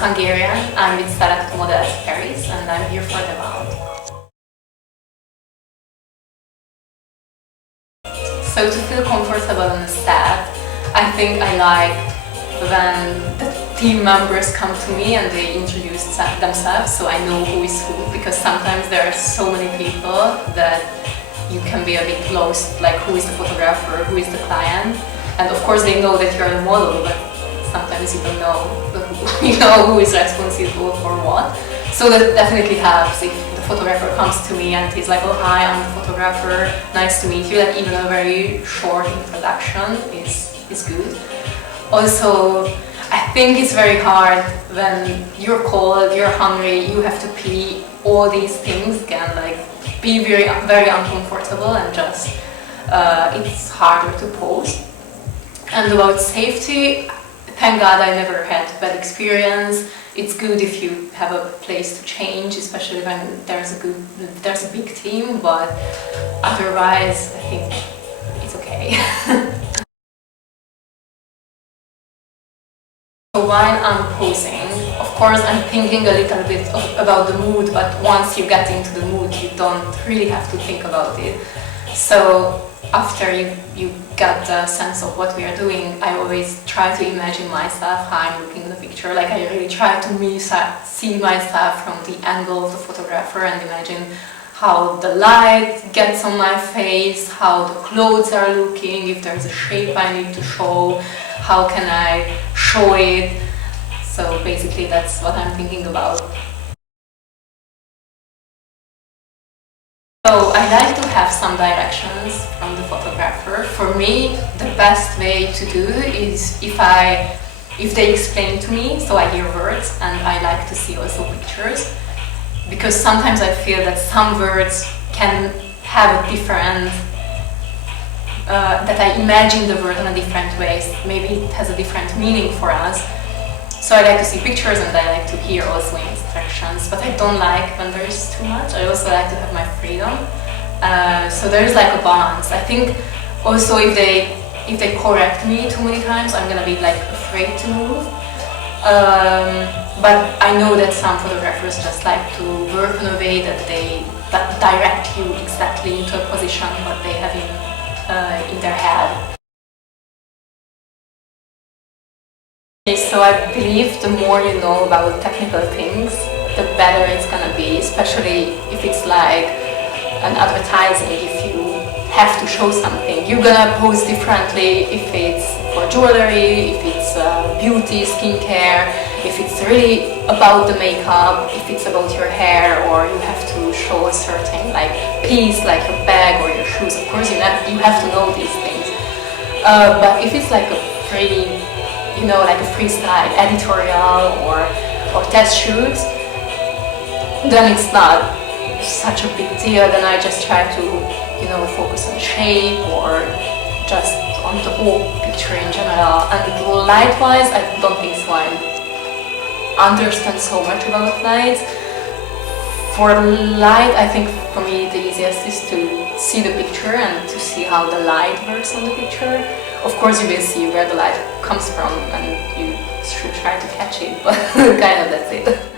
Hungarian. I'm with Select Models Paris and I'm here for the round. So to feel comfortable on the set, I think I like when the team members come to me and they introduce themselves, so I know who is who, because sometimes there are so many people that you can be a bit lost, like who is the photographer, who is the client, and of course they know that you're the model, but sometimes you don't know who is responsible for what. So that definitely helps if the photographer comes to me and he's like, oh hi, I'm the photographer, nice to meet you. Like even a very short introduction is good. Also, I think it's very hard when you're cold, you're hungry, you have to pee, all these things can like be very uncomfortable and just it's harder to pose. And about safety, thank God I never had bad experience. It's good if you have a place to change, especially when there's a big team, but otherwise I think it's okay. So while I'm posing, of course I'm thinking a little bit about the mood, but once you get into the mood you don't really have to think about it. So after you get the sense of what we are doing, I always try to imagine myself how I'm looking in the picture. Like I really try to see myself from the angle of the photographer and imagine how the light gets on my face, how the clothes are looking, if there's a shape I need to show, how can I show it. So basically that's what I'm thinking about. So I like to have some directions from the photographer. For me, the best way to do is if they explain to me, so I hear words, and I like to see also pictures, because sometimes I feel that some words can have a different, that I imagine the word in a different way. Maybe it has a different meaning for us. So I like to see pictures and I like to hear also instructions, but I don't like when there's too much. I also like to have my freedom. So there's like a balance. I think also if they correct me too many times, I'm gonna be like afraid to move. But I know that some photographers just like to work in a way that direct you exactly into a position what they have in their head. So I believe the more you know about technical things, the better it's gonna be, especially if it's like an advertising. If you have to show something, you're gonna pose differently if it's for jewelry, if it's beauty, skincare, if it's really about the makeup, if it's about your hair, or you have to show a certain like piece, like your bag or your shoes. Of course you have to know these things. But if it's like a free, like a freestyle editorial or test shoots, then it's not such a big deal. Then I just try to, focus on shape or just on the whole picture in general. And light-wise, I don't think so. I understand so much about light. For light, I think for me the easiest is to see the picture and to see how the light works on the picture. Of course you will see where the light comes from and you should try to catch it, but kind of that's it.